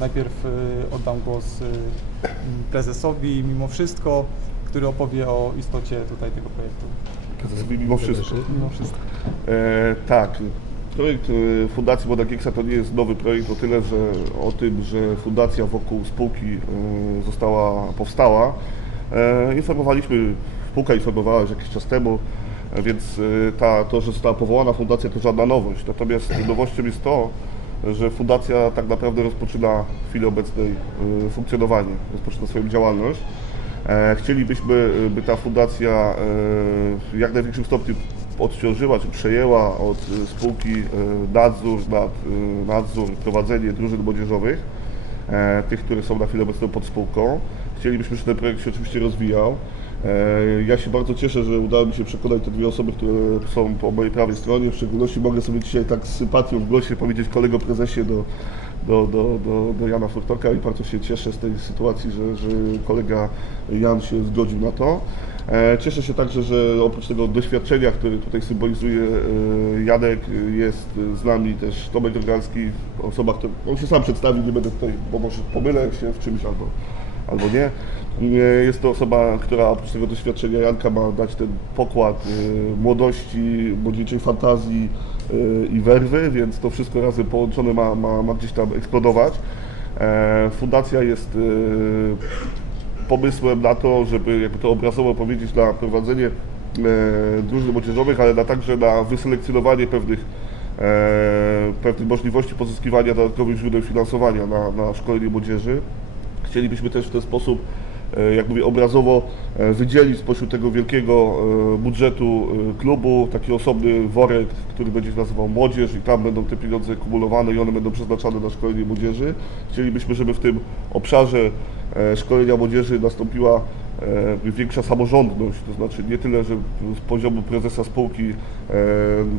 Najpierw y, oddam głos y, prezesowi mimo wszystko, który opowie o istocie tutaj tego projektu. Prezesowi mimo wszystko. Mimo wszystko. E, tak, projekt e, Fundacji Młoda Gieksa to nie jest nowy projekt o tyle, że o tym, że fundacja wokół spółki została, powstała. E, informowaliśmy, spółka informowała już jakiś czas temu, więc ta, to, że została powołana fundacja to żadna nowość. Natomiast nowością jest to, że fundacja tak naprawdę rozpoczyna w chwili obecnej e, funkcjonowanie, rozpoczyna swoją działalność. E, Chcielibyśmy, e, by ta fundacja e, w jak największym stopniu odciążyła czy przejęła od spółki nadzór nad nadzór, prowadzenie drużyn młodzieżowych, e, tych, które są na chwilę obecną pod spółką. Chcielibyśmy, żeby ten projekt się oczywiście rozwijał. E, Ja się bardzo cieszę, że udało mi się przekonać te dwie osoby, które są po mojej prawej stronie. W szczególności mogę sobie dzisiaj tak z sympatią w głosie powiedzieć kolego prezesie do, do, do, do, do Jana Furtoka i bardzo się cieszę z tej sytuacji, że, że kolega Jan się zgodził na to. E, Cieszę się także, że oprócz tego doświadczenia, które tutaj symbolizuje e, Janek, jest z nami też Tomek Drogalski, osoba, która, on się sam przedstawi, nie będę tutaj, bo może pomylę się w czymś albo, albo nie. Jest to osoba, która oprócz tego doświadczenia Janka ma dać ten pokład e, młodości, młodzieńczej fantazji e, i werwy, więc to wszystko razem połączone ma, ma, ma gdzieś tam eksplodować. E, Fundacja jest e, pomysłem na to, żeby jakby to obrazowo powiedzieć, na prowadzenie e, drużyn młodzieżowych, ale na także na wyselekcjonowanie pewnych, e, pewnych możliwości pozyskiwania dodatkowych źródeł finansowania na, na szkolenie młodzieży. Chcielibyśmy też w ten sposób, e, jak mówię, obrazowo e, wydzielić spośród tego wielkiego e, budżetu klubu taki osobny worek, który będzie się nazywał młodzież i tam będą te pieniądze kumulowane i one będą przeznaczane na szkolenie młodzieży. Chcielibyśmy, żeby w tym obszarze szkolenia młodzieży nastąpiła większa samorządność, to znaczy nie tyle, że z poziomu prezesa spółki e,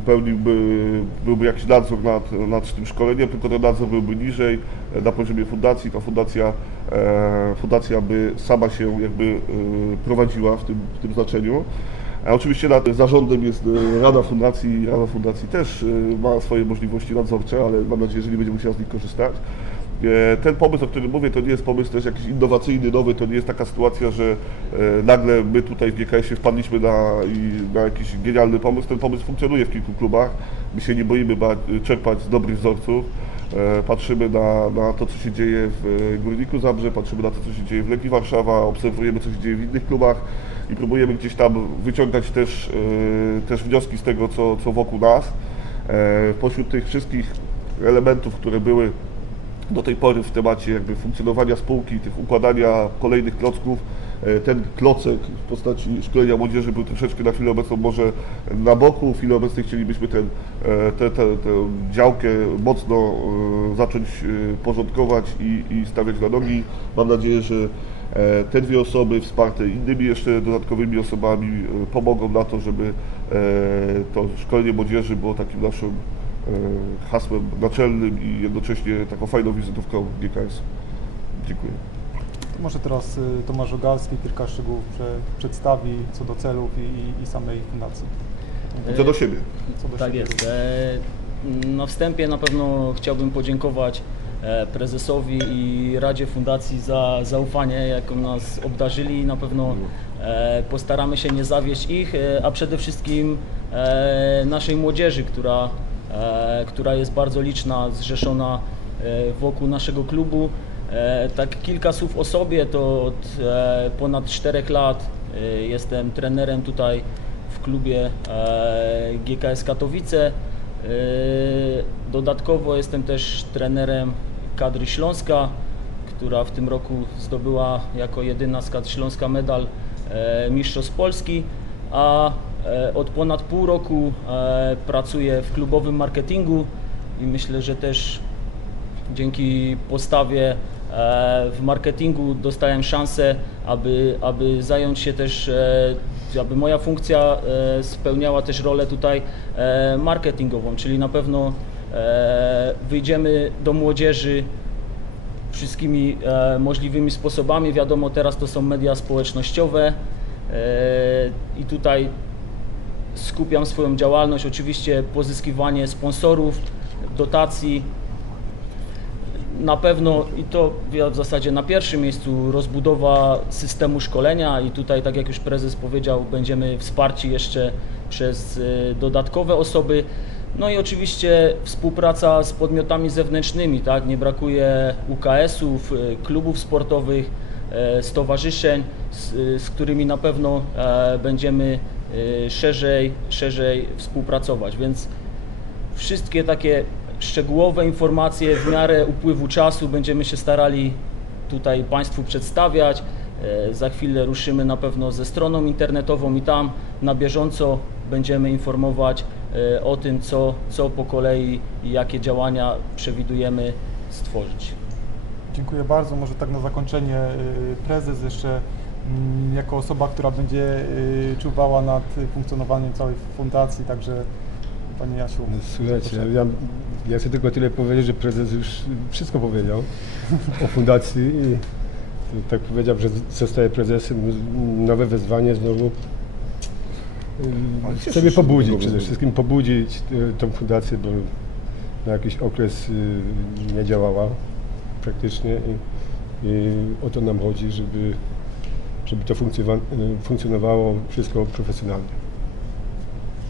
pełniłby, byłby jakiś nadzór nad, nad tym szkoleniem, tylko ten nadzór byłby niżej, e, na poziomie fundacji, ta fundacja, e, fundacja by sama się jakby e, prowadziła w tym, w tym znaczeniu. A oczywiście nad zarządem jest e, Rada Fundacji. Rada Fundacji też e, ma swoje możliwości nadzorcze, ale mam nadzieję, że nie będzie musiała z nich korzystać. E, Ten pomysł, o którym mówię, to nie jest pomysł też jakiś innowacyjny, nowy, to nie jest taka sytuacja, że e, nagle my tutaj w GKS-ie wpadliśmy na, na jakiś genialny pomysł. Ten pomysł funkcjonuje w kilku klubach. My się nie boimy czerpać z dobrych wzorców. E, Patrzymy na, na to, co się dzieje w Górniku Zabrze, patrzymy na to, co się dzieje w Legii Warszawa, obserwujemy, co się dzieje w innych klubach i próbujemy gdzieś tam wyciągać też, też wnioski z tego, co, co wokół nas. Pośród tych wszystkich elementów, które były do tej pory w temacie jakby funkcjonowania spółki, tych układania kolejnych klocków. E, Ten klocek w postaci szkolenia młodzieży był troszeczkę na chwilę obecną może na boku. W chwili obecnej chcielibyśmy e, tę te, te działkę mocno e, zacząć porządkować i, i stawiać na nogi. Mam nadzieję, że te dwie osoby wsparte innymi jeszcze dodatkowymi osobami pomogą na to, żeby to szkolenie młodzieży było takim naszym hasłem naczelnym i jednocześnie taką fajną wizytówką GKS. Dziękuję. To może teraz y, Tomasz Rogalski kilka szczegółów prze, przedstawi co do celów i, i, i samej fundacji. Co do siebie. Co do Tak siebie jest. E, Na wstępie na pewno chciałbym podziękować e, prezesowi i Radzie Fundacji za zaufanie, jaką nas obdarzyli. Na pewno e, postaramy się nie zawieść ich, e, a przede wszystkim e, naszej młodzieży, która, e, która jest bardzo liczna, zrzeszona e, wokół naszego klubu. E, Tak kilka słów o sobie, to od e, ponad 4 lat e, jestem trenerem tutaj w klubie e, GKS Katowice. E, Dodatkowo jestem też trenerem kadry Śląska, która w tym roku zdobyła jako jedyna z kadr Śląska medal e, Mistrzostw Polski, a e, od ponad pół roku e, pracuję w klubowym marketingu i myślę, że też dzięki postawie e, w marketingu dostałem szansę, aby, aby zająć się też, e, aby moja funkcja e, spełniała też rolę tutaj e, marketingową, czyli na pewno e, wyjdziemy do młodzieży wszystkimi e, możliwymi sposobami. Wiadomo, teraz to są media społecznościowe e, i tutaj skupiam swoją działalność, oczywiście pozyskiwanie sponsorów, dotacji, na pewno i to w zasadzie na pierwszym miejscu rozbudowa systemu szkolenia i tutaj, tak jak już prezes powiedział, będziemy wsparci jeszcze przez y, dodatkowe osoby. No i oczywiście współpraca z podmiotami zewnętrznymi, tak? Nie brakuje UKS-ów, y, klubów sportowych, e, stowarzyszeń, z, y, z którymi na pewno e, będziemy y, szerzej, szerzej współpracować, więc wszystkie takie szczegółowe informacje w miarę upływu czasu będziemy się starali tutaj Państwu przedstawiać. E, Za chwilę ruszymy na pewno ze stroną internetową i tam na bieżąco będziemy informować e, o tym, co, co po kolei i jakie działania przewidujemy stworzyć. Dziękuję bardzo. Może tak na zakończenie y, prezes jeszcze jako osoba, która będzie y, czuwała nad funkcjonowaniem całej fundacji, także Panie Jasiu. No, Słuchajcie, ja, ja chcę tylko tyle powiedzieć, że prezes już wszystko powiedział o fundacji i tak powiedział, że zostaje prezesem, nowe wezwanie znowu. Cieszę Chcę mnie się, pobudzić, przede wszystkim pobudzić y, tą fundację, bo na jakiś okres y, nie działała praktycznie i, i o to nam chodzi, żeby, żeby to y, funkcjonowało wszystko profesjonalnie.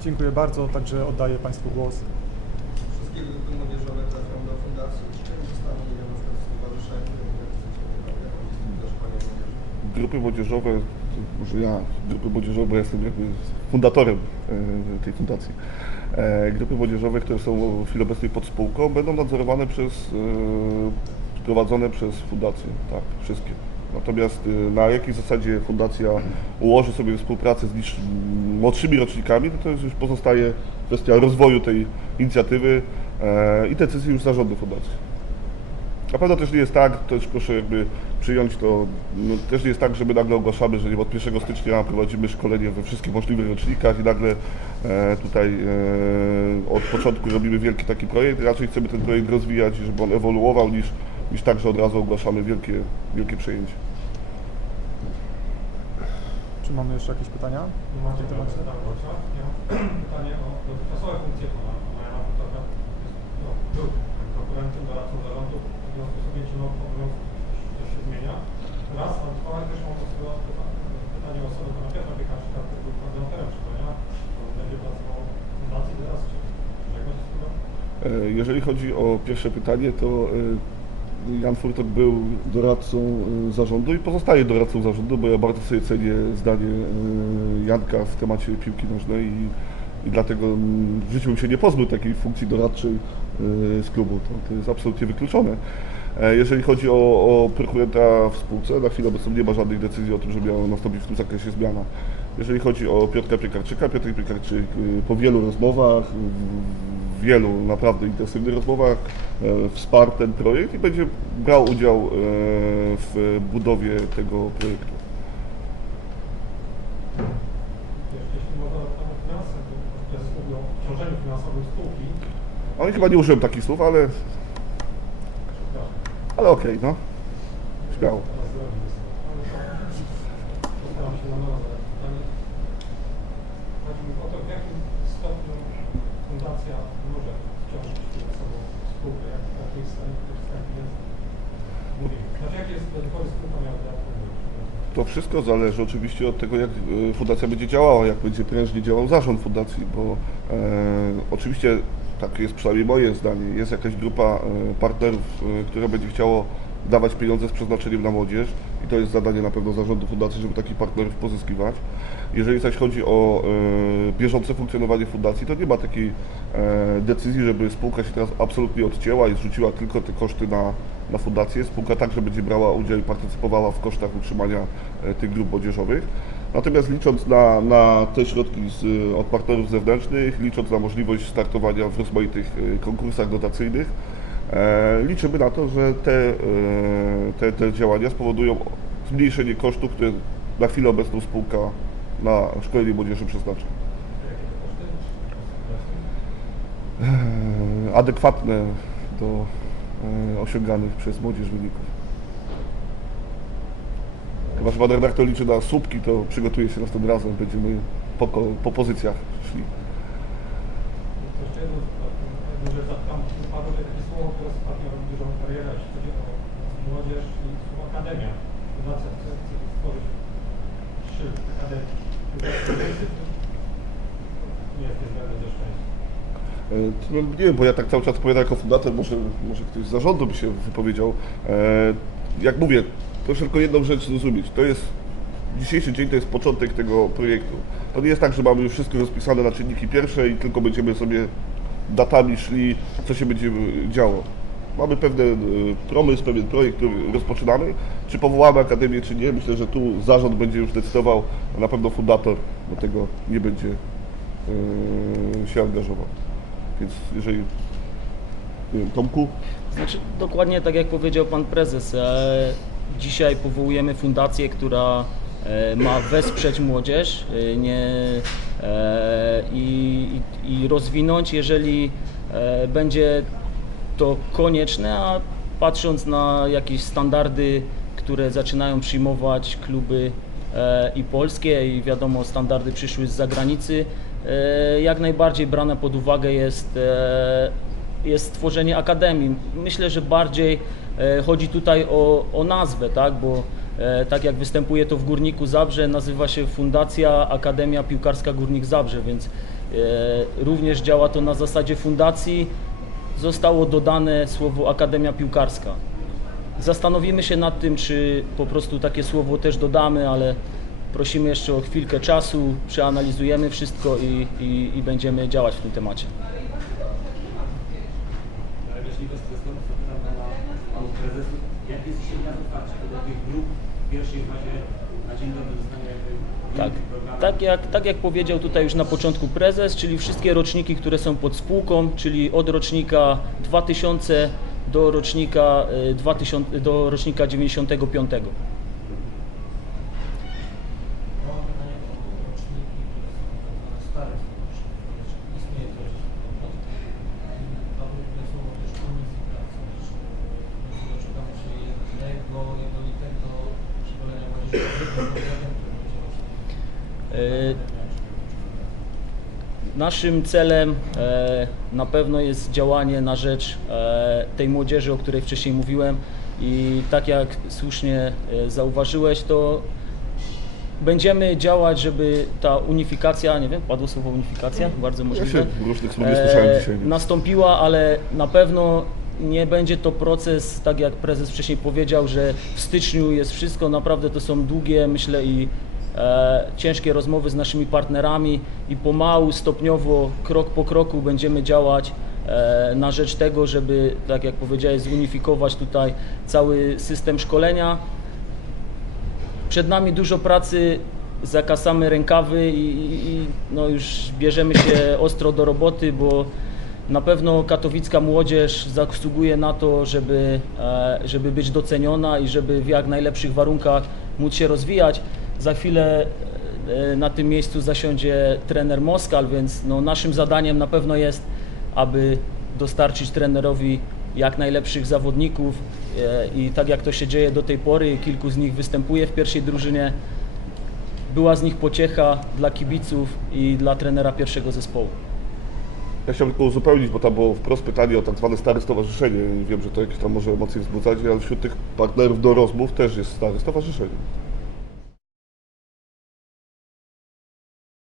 Dziękuję bardzo, także oddaję Państwu głos. Wszystkie grupy młodzieżowe trafią do fundacji, czy zostaną na przykład? Grupy młodzieżowe, może ja, grupy młodzieżowe, bo ja jestem jakby fundatorem e, tej fundacji. E, Grupy młodzieżowe, które są w chwili obecnej pod spółką, będą nadzorowane przez, e, prowadzone przez fundację, tak, wszystkie. Natomiast e, na jakiej zasadzie fundacja ułoży sobie współpracę z młodszymi rocznikami, to, to już pozostaje kwestia rozwoju tej inicjatywy e, i decyzji już zarządu fundacji. Na pewno też nie jest tak, też proszę jakby przyjąć to, no, też nie jest tak, że my nagle ogłaszamy, że od 1 stycznia prowadzimy szkolenie we wszystkich możliwych rocznikach i nagle e, tutaj e, od początku robimy wielki taki projekt. Raczej chcemy ten projekt rozwijać, żeby on ewoluował niż, niż tak, że od razu ogłaszamy wielkie, wielkie przejęcie. Czy mamy jeszcze jakieś pytania? Macie temacie? Ja mam pytanie o dotychczasowe funkcje pana. Futraka no, był konkurentem, doradcą zarządu, w związku z objęciem obowiązków też się zmienia. Raz, a dwa, też mam to pytanie o osobę pana Piotra Piekarczyka, który był koordynatorem szkolenia, to będzie pracował w fundacji teraz, czy jak będzie spróbował? E, Jeżeli chodzi o pierwsze pytanie, to e, Jan Furtok był doradcą e, zarządu i pozostaje doradcą zarządu, bo ja bardzo sobie cenię zdanie e, Janka w temacie piłki nożnej i, i dlatego mm, w życiu bym się nie pozbył takiej funkcji doradczej e, z klubu. To, to jest absolutnie wykluczone. E, Jeżeli chodzi o, o prokurenta w spółce, na chwilę obecną nie ma żadnych decyzji o tym, że miała nastąpić w tym zakresie zmiana. Jeżeli chodzi o Piotrka Piekarczyka, Piotr Piekarczyk y, po wielu rozmowach, wielu naprawdę intensywnych rozmowach e, wsparł ten projekt i będzie brał udział e, w budowie tego projektu. Oni chyba nie użyłem takich słów, ale, ale okej, no. Śmiało. Teraz zrobię to. Postaram się na nowo zadać pytanie. Chodzi mi o to, w jakim stopniu fundacja może wciążyć finansową spółkę, jak w takiej stanie, w której stanie jest. Mówię, znaczy jaki jest dodatkowy spółka miała dodatkowy To wszystko zależy oczywiście od tego, jak e, fundacja będzie działała, jak będzie prężnie działał zarząd fundacji, bo e, oczywiście tak jest przynajmniej moje zdanie, jest jakaś grupa e, partnerów, e, która będzie chciało dawać pieniądze z przeznaczeniem na młodzież i to jest zadanie na pewno zarządu fundacji, żeby takich partnerów pozyskiwać. Jeżeli zaś chodzi o e, bieżące funkcjonowanie fundacji, to nie ma takiej e, decyzji, żeby spółka się teraz absolutnie odcięła i zrzuciła tylko te koszty na, na fundację. Spółka także będzie brała udział i partycypowała w kosztach utrzymania e, tych grup młodzieżowych. Natomiast licząc na, na te środki z, od partnerów zewnętrznych, licząc na możliwość startowania w rozmaitych e, konkursach dotacyjnych, e, liczymy na to, że te, e, te, te działania spowodują zmniejszenie kosztów, które na chwilę obecną spółka na szkolenie młodzieży przeznacza. E, adekwatne do e, osiąganych przez młodzież wyników. Chyba, że pan redaktor liczy na słupki, to przygotuje się następnym razem, będziemy po, po pozycjach szli. Nie jest. E, No, nie wiem, bo ja tak cały czas odpowiadam jako fundator, może, może ktoś z zarządu by się wypowiedział. E, Jak mówię, proszę tylko jedną rzecz zrozumieć. To jest, dzisiejszy dzień to jest początek tego projektu. To nie jest tak, że mamy już wszystko rozpisane na czynniki pierwsze i tylko będziemy sobie datami szli, co się będzie działo. Mamy pewne e, promysł, pewien projekt, który rozpoczynamy. Czy powołamy akademię, czy nie, myślę, że tu zarząd będzie już decydował, a na pewno fundator do tego nie będzie się angażował. Więc jeżeli nie wiem, Tomku, Znaczy, dokładnie tak jak powiedział pan prezes, e, dzisiaj powołujemy fundację, która e, ma wesprzeć młodzież e, nie, e, i, i, rozwinąć, jeżeli e, będzie to konieczne, a patrząc na jakieś standardy, które zaczynają przyjmować kluby e, i polskie i wiadomo standardy przyszły z zagranicy, jak najbardziej brane pod uwagę jest e, jest stworzenie akademii. Myślę, że bardziej e, chodzi tutaj o, o nazwę, tak? bo e, tak jak występuje to w Górniku Zabrze, nazywa się Fundacja Akademia Piłkarska Górnik Zabrze, więc e, również działa to na zasadzie fundacji. Zostało dodane słowo Akademia Piłkarska. Zastanowimy się nad tym, czy po prostu takie słowo też dodamy, ale prosimy jeszcze o chwilkę czasu, przeanalizujemy wszystko i, i, i będziemy działać w tym temacie. Tak. Tak jak, tak jak powiedział tutaj już na początku prezes, czyli wszystkie roczniki, które są pod spółką, czyli od rocznika 2000 do rocznika, y, 2000, do rocznika 95. Mam pytanie o roczniki, które są tak zwane stare roczniki, czy istnieje coś obok. Padło tutaj słowo też unifikacja, czy doczekamy się jednego, jednolitego szkolenia młodzieży, jednym programem, który będzie Y, Naszym celem e, na pewno jest działanie na rzecz e, tej młodzieży, o której wcześniej mówiłem. I tak jak słusznie e, zauważyłeś, to będziemy działać, żeby ta unifikacja, nie wiem, padło słowo unifikacja, bardzo możliwe, e, nastąpiła, ale na pewno nie będzie to proces, tak jak prezes wcześniej powiedział, że w styczniu jest wszystko, naprawdę to są długie, myślę i e, ciężkie rozmowy z naszymi partnerami i pomału, stopniowo, krok po kroku będziemy działać e, na rzecz tego, żeby, tak jak powiedziałeś, zunifikować tutaj cały system szkolenia. Przed nami dużo pracy, zakasamy rękawy i, i, i no już bierzemy się ostro do roboty, bo na pewno katowicka młodzież zasługuje na to, żeby, e, żeby być doceniona i żeby w jak najlepszych warunkach móc się rozwijać. Za chwilę e, na tym miejscu zasiądzie trener Moskal, więc no naszym zadaniem na pewno jest, aby dostarczyć trenerowi jak najlepszych zawodników e, i tak jak to się dzieje do tej pory, kilku z nich występuje w pierwszej drużynie, była z nich pociecha dla kibiców i dla trenera pierwszego zespołu. Ja chciałbym tylko uzupełnić, bo tam było wprost pytanie o tak zwane stare stowarzyszenie. Wiem, że to jakieś tam może emocje wzbudzać, ale wśród tych partnerów do rozmów też jest stare stowarzyszenie.